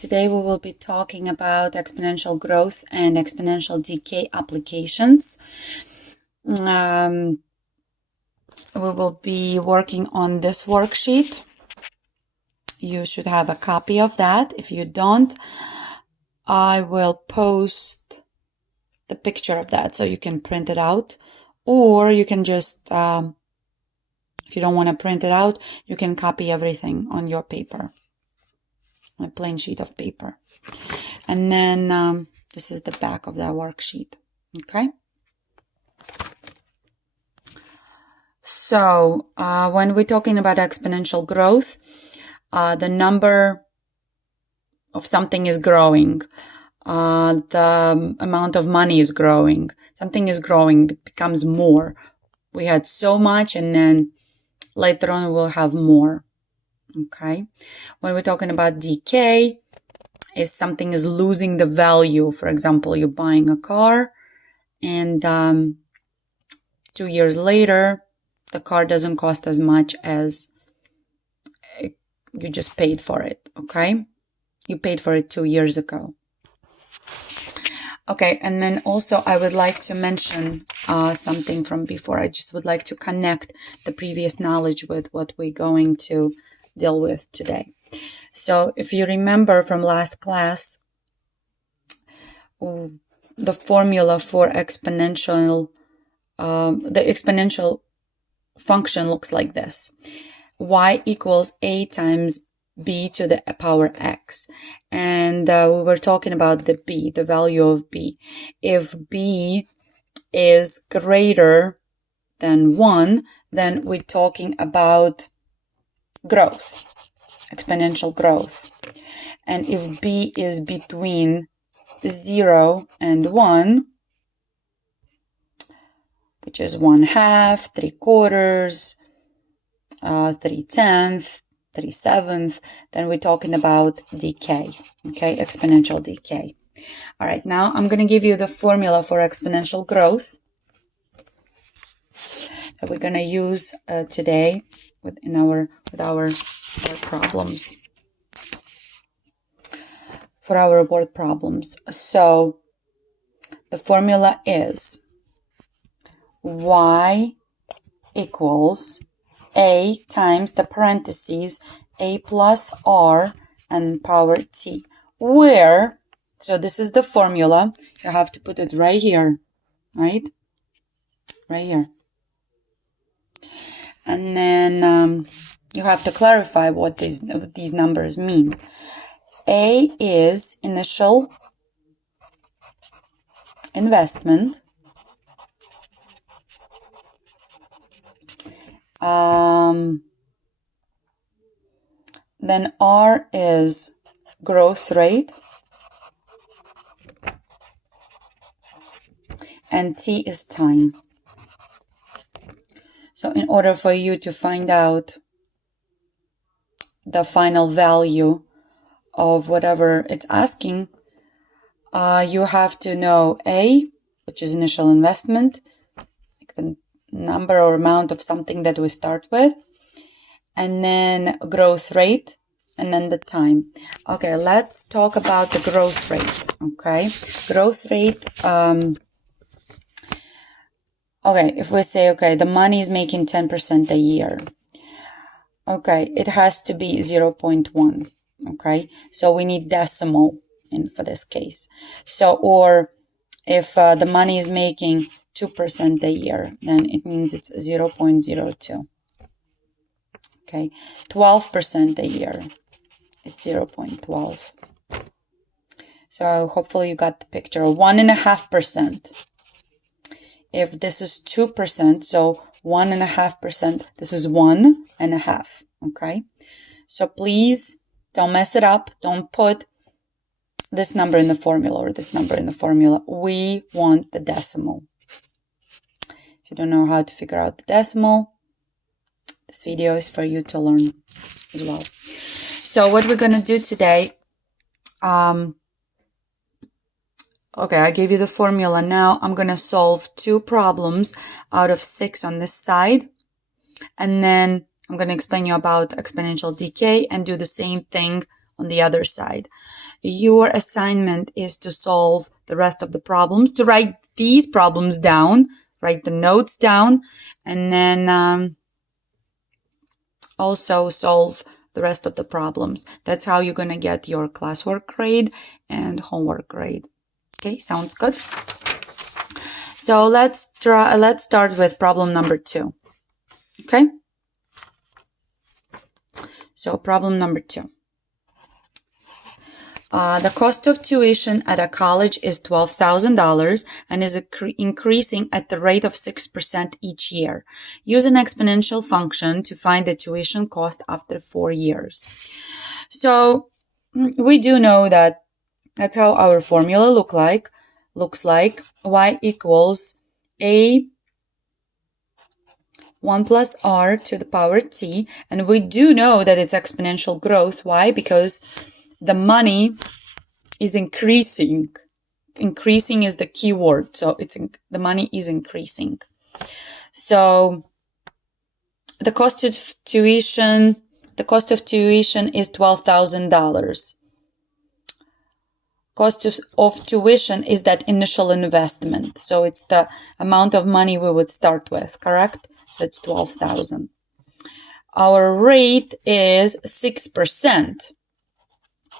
Today we will be talking about exponential growth and exponential decay applications. We will be working on this worksheet. You should have a copy of that. If you don't, I will post the picture of that so you can print it out, or you can just, if you don't want to print it out, you can copy everything on your paper, on a plain sheet of paper. And then this is the back of that worksheet. Okay. So when we're talking about exponential growth, the number of something is growing. The amount of money is growing. Something is growing, it becomes more. We had so much, and then later on we'll have more. Okay. When we're talking about decay, is something is losing the value. For example, you're buying a car, and 2 years later, the car doesn't cost as much as you just paid for it. Okay. You paid for it 2 years ago. Okay, and then also I would like to mention something from before. I just would like to connect the previous knowledge with what we're going to deal with today. So if you remember from last class, the formula for exponential, the exponential function looks like this. Y equals a times b to the power x. And we were talking about the b, the value of b. If b is greater than 1, then we're talking about growth, exponential growth. And if b is between 0 and 1, which is 1/2, 3/4, 3/10, 3/7, then we're talking about decay, okay, exponential decay. All right, now I'm going to give you the formula for exponential growth that we're going to use today with our problems, for our word problems. So the formula is y equals a times the parentheses a plus r and power t, where, so this is the formula, you have to put it right here, right here, and then you have to clarify what these numbers mean. A is initial investment, then R is growth rate, and T is time. So in order for you to find out the final value of whatever it's asking, you have to know A, which is initial investment, like the number or amount of something that we start with, and then growth rate, and then the time. Okay, let's talk about the growth rate. Okay, growth rate. Okay, if we say, okay, the money is making 10% a year. Okay, it has to be 0.1. Okay, so we need decimal for this case. So, or if the money is making 2% a year, then it means it's 0.02. Okay, 12% a year, it's 0.12. So hopefully you got the picture. 1.5%. If this is 2%, so 1.5%, this is 1.5. Okay, so please don't mess it up. Don't put this number in the formula or this number in the formula. We want the decimal. If you don't know how to figure out the decimal, this video is for you to learn as well. So what we're going to do today, okay, I gave you the formula. Now I'm going to solve 2 problems out of 6 on this side. And then I'm going to explain you about exponential decay and do the same thing on the other side. your assignment is to solve the rest of the problems, to write these problems down, write the notes down, and then also solve the rest of the problems. That's how you're going to get your classwork grade and homework grade. Okay, sounds good? So let's start with problem number 2. Okay? So problem number 2. The cost of tuition at a college is $12,000 and is increasing at the rate of 6% each year. Use an exponential function to find the tuition cost after 4 years. So we do know that that's how our formula looks like. Y equals a 1 plus r to the power t, and we do know that it's exponential growth. Why? Because the money is increasing. Increasing is the key word. So the money is increasing. So the cost of tuition is $12,000. Cost of tuition is that initial investment. So it's the amount of money we would start with, correct? So it's $12,000. Our rate is 6%.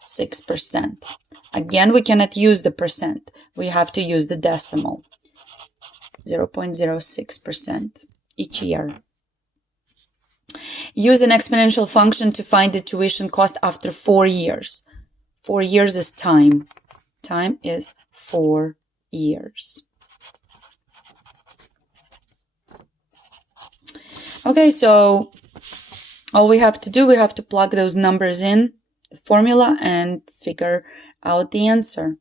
6%. Again, we cannot use the percent. We have to use the decimal. 0.06% each year. Use an exponential function to find the tuition cost after 4 years. 4 years is time. Time is 4 years. Okay, so all we have to do, we have to plug those numbers in the formula and figure out the answer.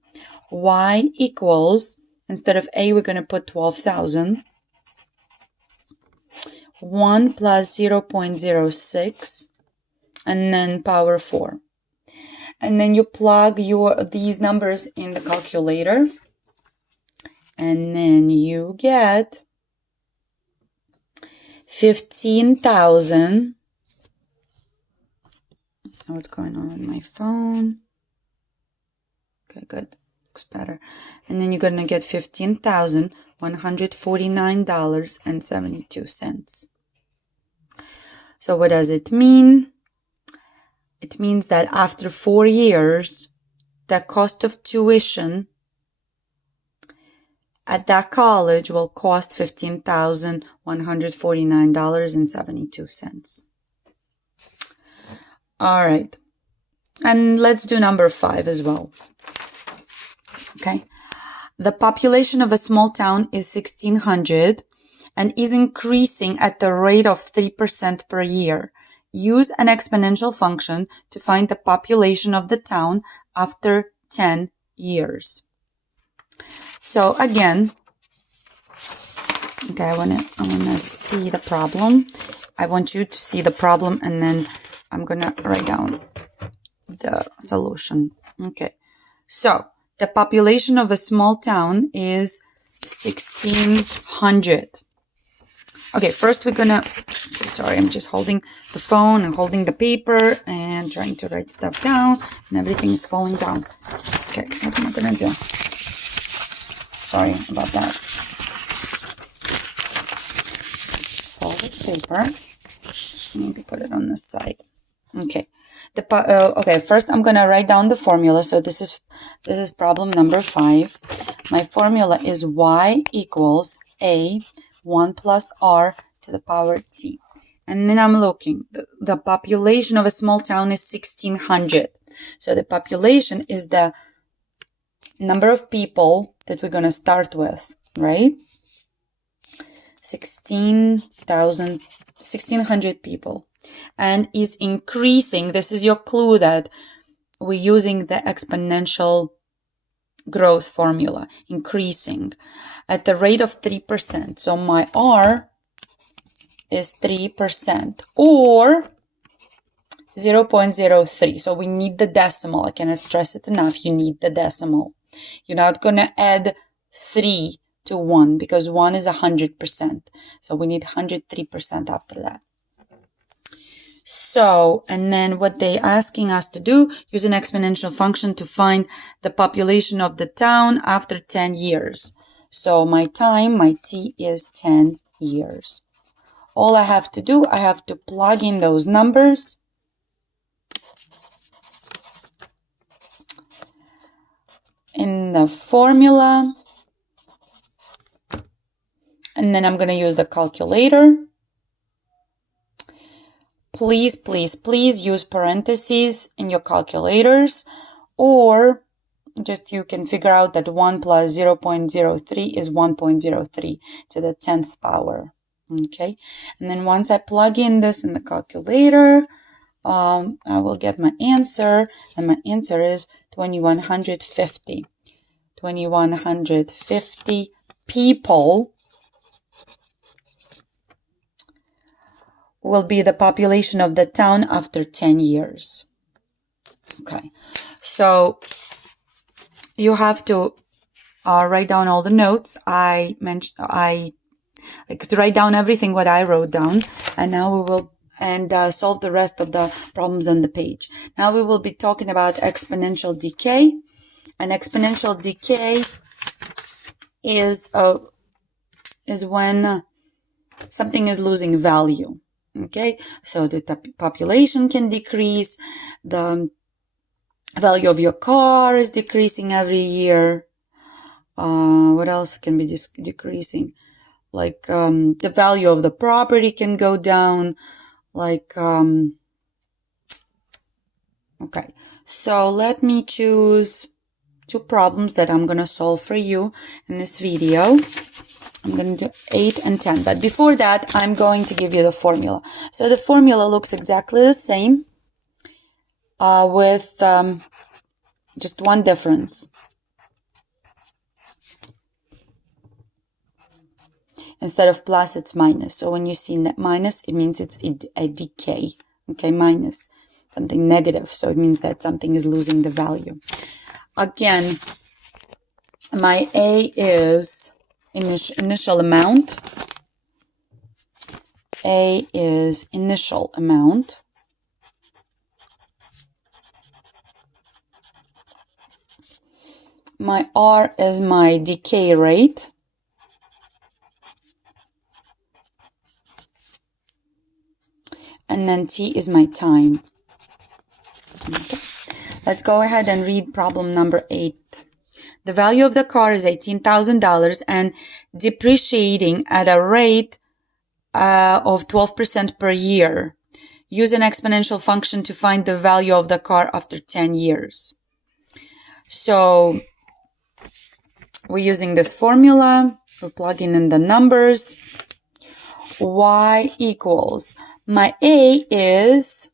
Y equals, instead of A, we're going to put 12,000. 1 plus 0.06 and then power 4. And then you plug these numbers in the calculator and then you get 15,000. What's going on with my phone? Okay, good. Looks better. And then you're going to get $15,149.72. So what does it mean? It means that after 4 years, the cost of tuition at that college will cost $15,149.72. All right. And let's do number 5 as well. Okay. The population of a small town is 1,600 and is increasing at the rate of 3% per year. Use an exponential function to find the population of the town after 10 years. So again, okay, I wanna see the problem. I want you to see the problem and then I'm gonna write down the solution. Okay, so the population of a small town is 1,600. Okay, first we're gonna, sorry, I'm just holding the phone and holding the paper and trying to write stuff down and everything is falling down. Okay, what am I gonna do? Sorry about that. Fold this paper, maybe put it on this side. Okay. Okay, first I'm gonna write down the formula. So this is problem number 5. My formula is y equals a 1 plus r to the power t. And then I'm looking. The population of a small town is 1,600. So the population is the number of people that we're gonna start with, right? 1,600 people. And is increasing. This is your clue that we're using the exponential growth formula, increasing at the rate of 3%. So my R is 3% or 0.03. So we need the decimal. I cannot stress it enough. You need the decimal. You're not going to add 3 to 1 because 1 is 100%. So we need 103% after that. So, and then what they asking us to do, use an exponential function to find the population of the town after 10 years. So my time, my t is 10 years. All I have to do, I have to plug in those numbers. In the formula. And then I'm going to use the calculator. Please, please, please use parentheses in your calculators, or just you can figure out that 1 plus 0.03 is 1.03 to the 10th power. Okay, and then once I plug in this in the calculator, I will get my answer, and my answer is 2150. 2150 people will be the population of the town after 10 years. Okay, so you have to write down all the notes. I like to write down everything what I wrote down, and now we will solve the rest of the problems on the page. Now we will be talking about exponential decay. And exponential decay is when something is losing value. Okay, so the population can decrease, the value of your car is decreasing every year. What else can be decreasing? Like the value of the property can go down. Like okay, so let me choose 2 problems that I'm going to solve for you in this video. I'm going to do 8 and 10. But before that, I'm going to give you the formula. So the formula looks exactly the same with just one difference. Instead of plus, it's minus. So when you see net minus, it means it's a decay. Okay, minus, something negative. So it means that something is losing the value. Again, my A is initial amount. A is initial amount. My R is my decay rate. And then T is my time. Okay. Let's go ahead and read problem number 8. The value of the car is $18,000 and depreciating at a rate of 12% per year. Use an exponential function to find the value of the car after 10 years. So we're using this formula. We're plugging in the numbers. Y equals, my A is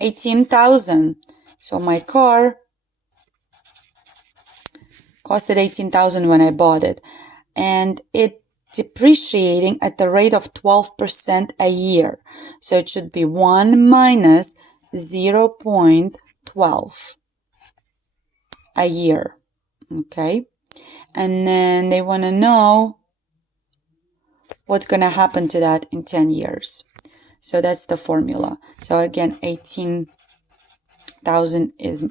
18,000. So my car costed 18,000 when I bought it, and it depreciating at the rate of 12% a year. So it should be 1 minus 0.12 a year. Okay, and then they want to know what's going to happen to that in 10 years. So that's the formula. So again, 18,000 is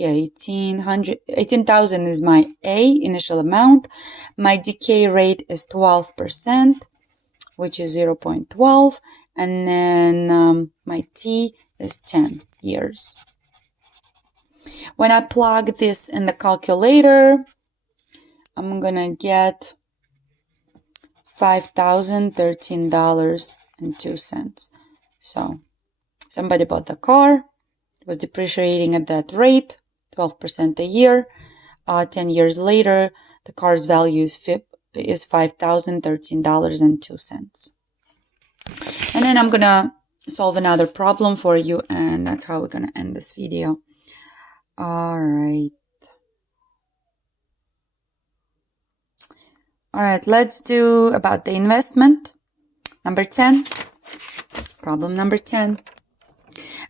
18,000 is my A, initial amount. My decay rate is 12%, which is 0.12. And then my T is 10 years. When I plug this in the calculator, I'm going to get $5,013.02. So somebody bought the car, was depreciating at that rate, 12% a year. 10 years later, the car's value is $5,013.02. And then I'm going to solve another problem for you, and that's how we're going to end this video. All right. All right, let's do about the investment. Number 10. Problem number 10.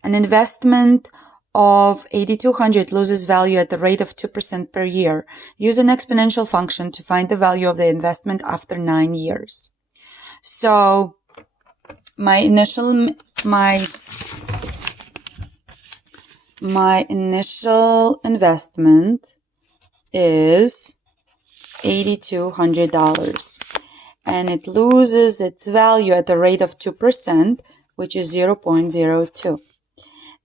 An investment of 8,200 loses value at the rate of 2% per year. Use an exponential function to find the value of the investment after 9 years. So my initial investment is $8,200, and it loses its value at the rate of 2%, which is 0.02.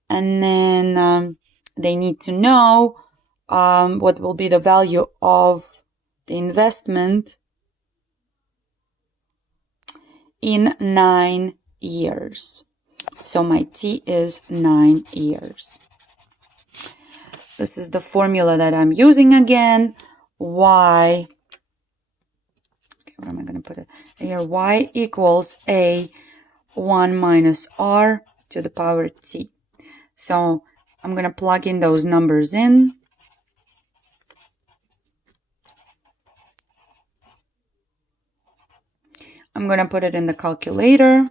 And then they need to know what will be the value of the investment in 9 years. So my T is 9 years. This is the formula that I'm using again. Y, okay, where am I going to put it? Here, Y equals A1 minus R to the power T. So I'm going to plug in those numbers in. I'm going to put it in the calculator.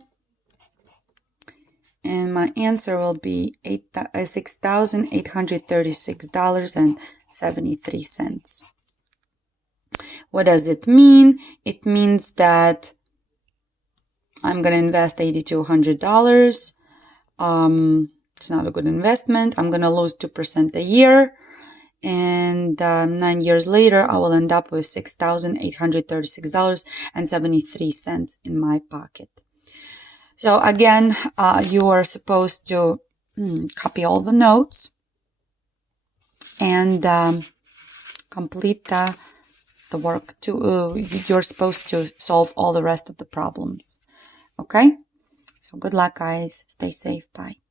And my answer will be $6,836.73. What does it mean? It means that I'm going to invest $8,200. It's not a good investment. I'm going to lose 2% a year. And 9 years later, I will end up with $6,836.73 in my pocket. So again, you are supposed to copy all the notes and complete the work. You're supposed to solve all the rest of the problems. Okay? So good luck, guys. Stay safe. Bye.